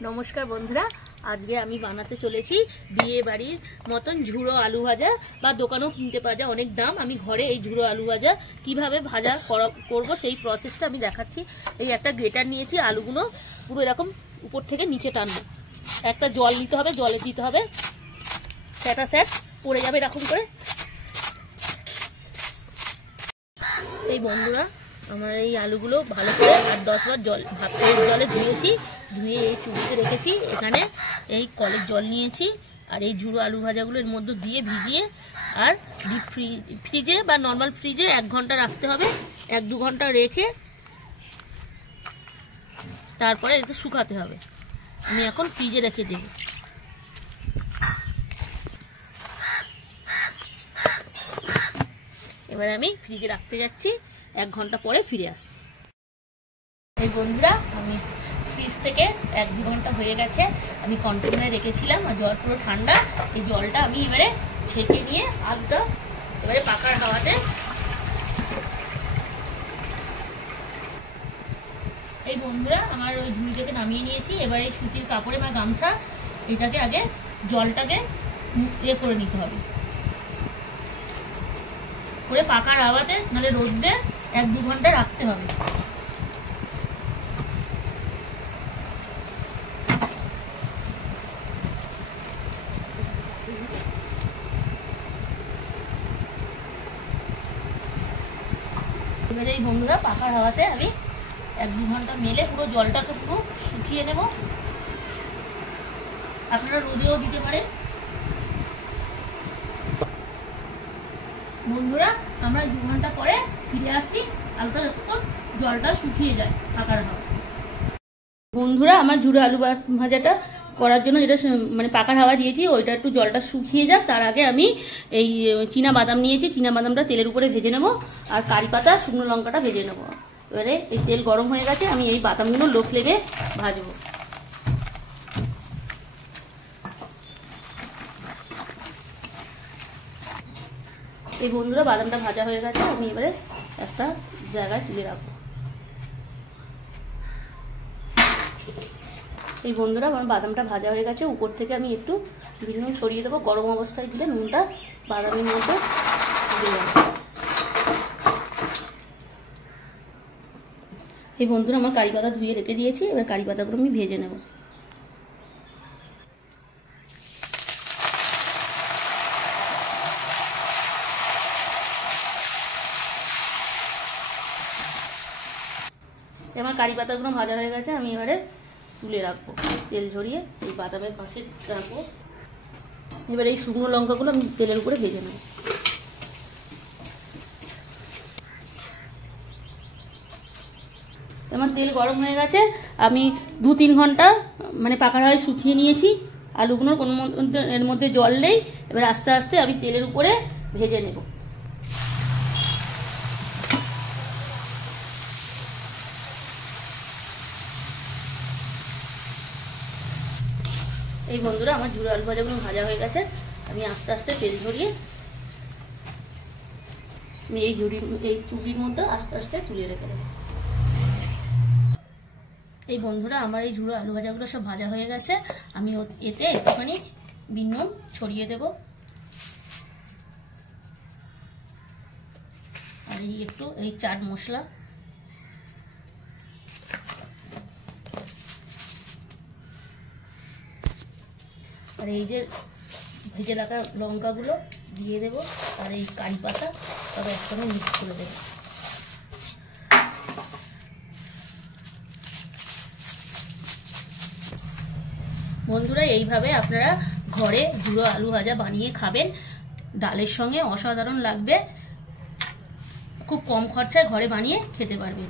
नमस्कार बंधुरा आज के आमी बानाते चलेছি বিয়ে বাড়ির মতন ঝুড়ো আলু ভাজা বা দোকানেও কিনতে পাওয়া যায় অনেক দাম। আমি ঘরে এই ঝুড়ো আলু ভাজা কিভাবে ভাজা করব সেই প্রসেসটা আমি দেখাচ্ছি। এই একটা গ্রেটার নিয়েছি, আলুগুলো পুরো এরকম উপর থেকে নিচে টানবো। একটা জল নিতে হবে, জলে দিতে হবে, সেটা সেট পড়ে যাবে এরকম করে। এই বন্ধুরা আমার এই আলুগুলো ভালো করে 8-10 বার জলে ধুয়েছি, ধুয়ে এই চুড়িতে রেখেছি। এখানে এই কলের জল নিয়েছি আর এই ঝুড়ো আলু ভাজাগুলো এর মধ্যে দিয়ে ভিজিয়ে আর ডিপ ফ্রিজে বা নর্মাল ফ্রিজে 1 ঘন্টা রাখতে হবে। 1-2 ঘন্টা রেখে তারপরে এটাকে শুকাতে হবে। আমি এখন ফ্রিজে রেখে দেব। এবার আমি ফ্রিজে রাখতে যাচ্ছি, 1 ঘন্টা পরে ফিরে আসছি। এই বন্ধুরা আমি ফ্রিজ থেকে 1-2 ঘন্টা হয়ে গেছে, আমি কন্টেনারে রেখেছিলাম আর জল পুরো ঠান্ডা। এই জলটা আমি এবারে ছেঁকে নিয়ে আলুটা এবারে পাকার হাওয়াতে এই বন্ধুরা আমার ওই ঝুড়ি থেকে নামিয়ে নিয়েছি। এবার এই সুতির কাপড়ে বা গামছা এটাকে আগে জলটাকে করে নিতে হবে, করে পাকার হাওয়াতে নাহলে রোদে 1-2 ঘন্টা রাখতে হবে। এবারে এই বন্ধুরা পাকার হাওয়াতে আমি 1-2 ঘন্টা মেলে পুরো জলটাকে পুরো শুকিয়ে নেব। আপনারা রোদেও দিতে পারেন। বন্ধুরা আমরা 2 ঘন্টা পরে ফিরে আসছি, আলুটা যতক্ষণ জলটা শুকিয়ে যায় পাকার হাওয়া। বন্ধুরা আমার ঝুড়ো আলু ভাজাটা করার জন্য যেটা মানে পাকার হাওয়া দিয়েছি ওইটা একটু জলটা শুকিয়ে যাক, তার আগে আমি এই চীনা বাদাম নিয়েছি, চীনা বাদামটা তেলের উপরে ভেজে নেব আর কারি পাতা শুকনো লঙ্কাটা ভেজে নেব। এবারে এই তেল গরম হয়ে গেছে, আমি এই বাদামগুলো লো ফ্লেমে ভাজবো। এই বন্ধুরা বাদামটা ভাজা হয়ে গেছে, আমি এবারে একটা জায়গায় তুলে রাখবো। এই বন্ধুরা আমার বাদামটা ভাজা হয়ে গেছে, উপর থেকে আমি একটু বিট নুন ছড়িয়ে দেবো। গরম অবস্থায় দিলে নুনটা বাদামের মধ্যে দিয়ে দেবো। এই বন্ধুরা আমার কারি পাতা ধুয়ে রেখে দিয়েছি, এবার কারি পাতাগুলো আমি ভেজে নেব। আমার কারি পাতাগুলো ভাজা হয়ে গেছে, আমি এবারে তুলে রাখবো, তেল ঝরিয়ে এই বাদামের পাশে রাখবো। এবার এই শুকনো লঙ্কাগুলো আমি তেলের উপরে ভেজে নেব। আমার তেল গরম হয়ে গেছে, আমি 2-3 ঘন্টা মানে পাকার হাওয়ায় শুকিয়ে নিয়েছি আলুগুলোর, কোনো এর মধ্যে জল নেই। এবার আস্তে আস্তে আমি তেলের উপরে ভেজে নেব। এই বন্ধুরা আমার ঝুড়ো আলু ভাজাগুলো ভাজা হয়ে গেছে, আমি আস্তে আস্তে তেল ঝরিয়ে আমি এই চুড়ির মধ্যে আস্তে আস্তে তুলে রেখে দেবো। এই বন্ধুরা আমার এই ঝুড়ো আলু ভাজাগুলো সব ভাজা হয়ে গেছে, আমি এতে একটুখানি বিট নুন ছড়িয়ে দেব আর একটু এই চাট মশলা, আর এই যে ভেজে রাখা লঙ্কাগুলো দিয়ে দেবো আর এই কারি পাতা সব একসঙ্গে মিক্স করে দেবো। বন্ধুরা এইভাবে আপনারা ঘরে ঝুড়ো আলু ভাজা বানিয়ে খাবেন, ডালের সঙ্গে অসাধারণ লাগবে, খুব কম খরচায় ঘরে বানিয়ে খেতে পারবেন।